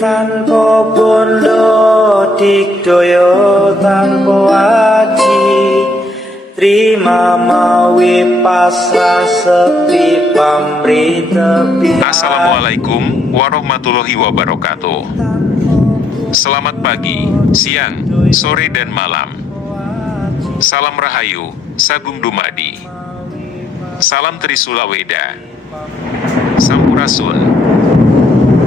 Tanpa bondo dikdoyo tanpa aji, terima mawi pasrah sepi pamrih tepi. Assalamualaikum warahmatullahi wabarakatuh. Selamat pagi, siang, sore dan malam. Salam Rahayu, Sagung Dumadi. Salam Trisula Weda. Sampurasun.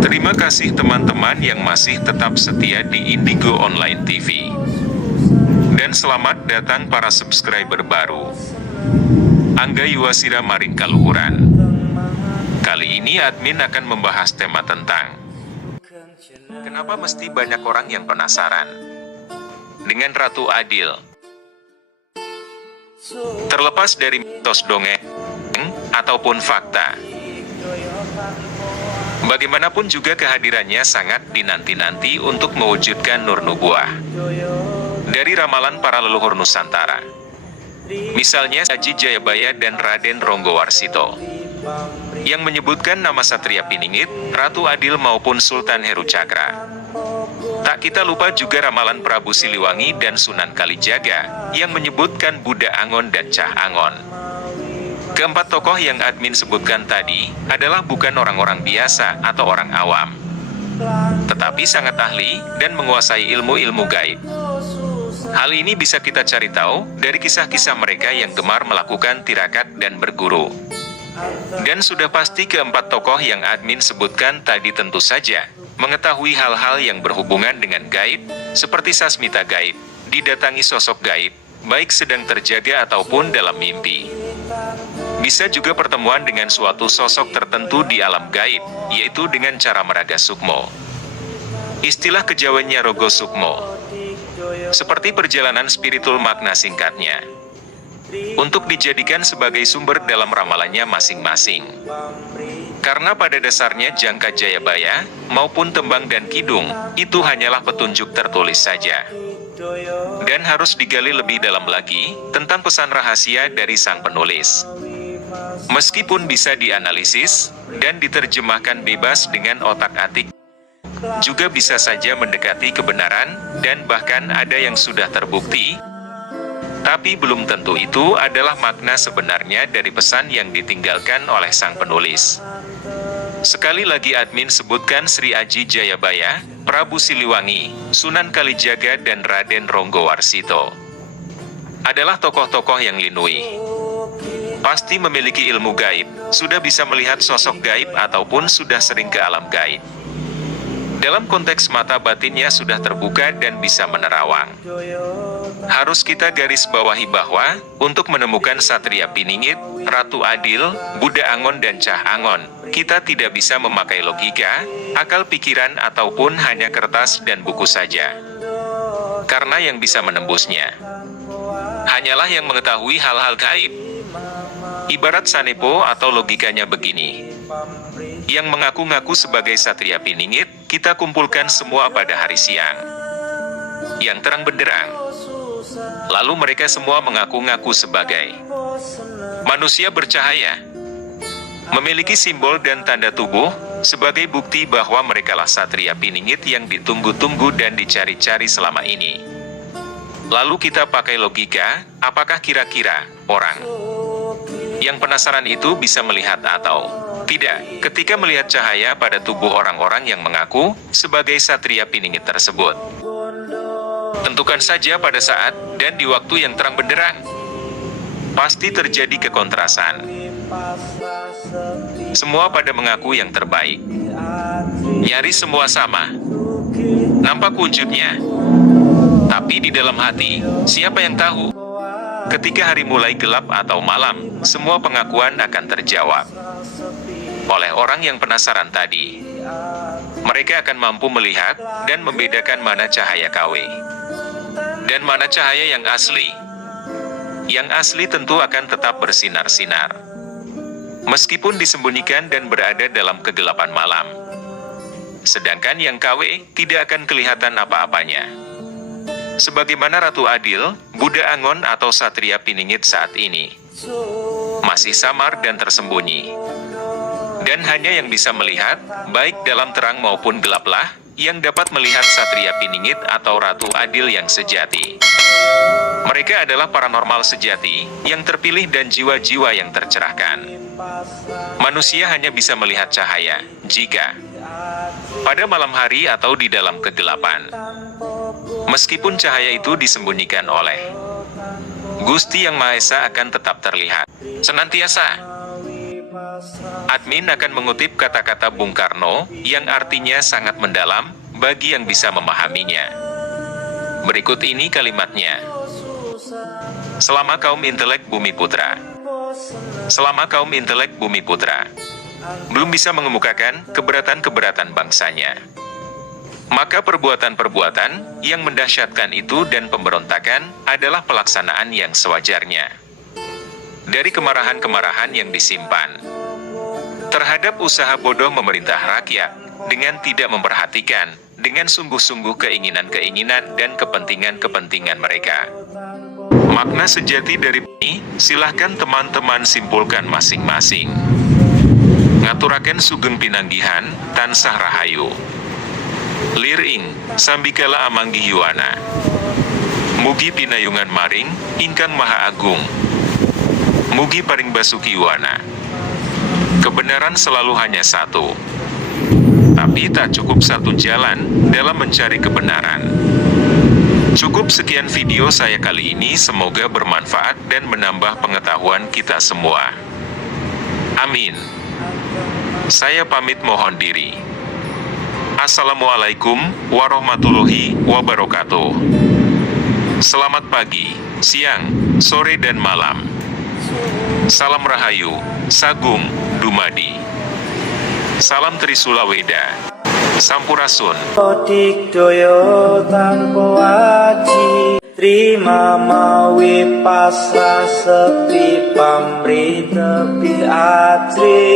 Terima kasih teman-teman yang masih tetap setia di Indigo Online TV. Dan selamat datang para subscriber baru. Angga Yuwasira Maring Kaluhuran. Kali ini admin akan membahas tema tentang kenapa mesti banyak orang yang penasaran dengan Ratu Adil. Terlepas dari mitos dongeng ataupun fakta, bagaimanapun juga kehadirannya sangat dinanti-nanti untuk mewujudkan nur nubuah dari ramalan para leluhur Nusantara. Misalnya Haji Jayabaya dan Raden Ronggowarsito yang menyebutkan nama Satria Piningit, Ratu Adil maupun Sultan Heru Cakra. Tak kita lupa juga ramalan Prabu Siliwangi dan Sunan Kalijaga yang menyebutkan Buddha Angon dan Cah Angon. Keempat tokoh yang admin sebutkan tadi adalah bukan orang-orang biasa atau orang awam, tetapi sangat ahli dan menguasai ilmu-ilmu gaib. Hal ini bisa kita cari tahu dari kisah-kisah mereka yang gemar melakukan tirakat dan berguru. Dan sudah pasti keempat tokoh yang admin sebutkan tadi tentu saja mengetahui hal-hal yang berhubungan dengan gaib, seperti sasmita gaib, didatangi sosok gaib, baik sedang terjaga ataupun dalam mimpi. Bisa juga pertemuan dengan suatu sosok tertentu di alam gaib, yaitu dengan cara meraga sukmo. Istilah kejawennya rogo sukmo, seperti perjalanan spiritual makna singkatnya, untuk dijadikan sebagai sumber dalam ramalannya masing-masing. Karena pada dasarnya Jangka Jayabaya, maupun Tembang dan Kidung, itu hanyalah petunjuk tertulis saja. Dan harus digali lebih dalam lagi, tentang pesan rahasia dari sang penulis. Meskipun bisa dianalisis, dan diterjemahkan bebas dengan otak-atik, juga bisa saja mendekati kebenaran, dan bahkan ada yang sudah terbukti, tapi belum tentu itu adalah makna sebenarnya dari pesan yang ditinggalkan oleh sang penulis. Sekali lagi admin sebutkan Sri Aji Jayabaya, Prabu Siliwangi, Sunan Kalijaga dan Raden Ronggowarsito adalah tokoh-tokoh yang linui. Pasti memiliki ilmu gaib, sudah bisa melihat sosok gaib ataupun sudah sering ke alam gaib. Dalam konteks mata batinnya sudah terbuka dan bisa menerawang. Harus kita garis bawahi bahwa, untuk menemukan Satria Piningit, Ratu Adil, Buddha Angon dan Cah Angon, kita tidak bisa memakai logika, akal pikiran ataupun hanya kertas dan buku saja. Karena yang bisa menembusnya hanyalah yang mengetahui hal-hal gaib. Ibarat Sanepo atau logikanya begini. Yang mengaku-ngaku sebagai Satria Piningit, kita kumpulkan semua pada hari siang yang terang benderang. Lalu mereka semua mengaku-ngaku sebagai manusia bercahaya, memiliki simbol dan tanda tubuh, sebagai bukti bahwa merekalah Satria Piningit yang ditunggu-tunggu dan dicari-cari selama ini. Lalu kita pakai logika, apakah kira-kira orang yang penasaran itu bisa melihat atau tidak ketika melihat cahaya pada tubuh orang-orang yang mengaku sebagai Satria Piningit tersebut? Tentukan saja pada saat dan di waktu yang terang benderang. Pasti terjadi kekontrasan. Semua pada mengaku yang terbaik. Nyaris semua sama. Nampak wujudnya. Tapi di dalam hati, siapa yang tahu? Ketika hari mulai gelap atau malam, semua pengakuan akan terjawab oleh orang yang penasaran tadi. Mereka akan mampu melihat dan membedakan mana cahaya KW dan mana cahaya yang asli. Yang asli tentu akan tetap bersinar-sinar, meskipun disembunyikan dan berada dalam kegelapan malam. Sedangkan yang KW tidak akan kelihatan apa-apanya. Sebagaimana Ratu Adil, Buddha Angon atau Satria Piningit saat ini masih samar dan tersembunyi. Dan hanya yang bisa melihat, baik dalam terang maupun gelaplah, yang dapat melihat Satria Piningit atau Ratu Adil yang sejati. Mereka adalah paranormal sejati, yang terpilih dan jiwa-jiwa yang tercerahkan. Manusia hanya bisa melihat cahaya, jika pada malam hari atau di dalam kegelapan. Meskipun cahaya itu disembunyikan oleh Gusti Yang Maha Esa akan tetap terlihat. Senantiasa. Admin akan mengutip kata-kata Bung Karno, yang artinya sangat mendalam, bagi yang bisa memahaminya. Berikut ini kalimatnya. Selama kaum intelek Bumi Putra. Selama kaum intelek Bumi Putra belum bisa mengemukakan keberatan-keberatan bangsanya, maka perbuatan-perbuatan yang mendahsyatkan itu dan pemberontakan adalah pelaksanaan yang sewajarnya. Dari kemarahan-kemarahan yang disimpan terhadap usaha bodoh memerintah rakyat, dengan tidak memperhatikan, dengan sungguh-sungguh keinginan-keinginan dan kepentingan-kepentingan mereka. Makna sejati dari ini, silahkan teman-teman simpulkan masing-masing. Ngaturaken sugeng pinanggihan, tansah rahayu. Liring, sambikala amanggi yuwana. Mugi pinayungan maring, ingkang maha agung. Mugi paring basuki yuwana. Kebenaran selalu hanya satu. Tapi tak cukup satu jalan dalam mencari kebenaran. Cukup sekian video saya kali ini, semoga bermanfaat dan menambah pengetahuan kita semua. Amin. Saya pamit mohon diri. Assalamualaikum warahmatullahi wabarakatuh. Selamat pagi, siang, sore dan malam. Salam Rahayu, Sagung, Dumadi. Salam Trisula Weda. Sampurasun. Dikdaya tanpa aji, terima mawi pasrah sepi pamrih tepi atri.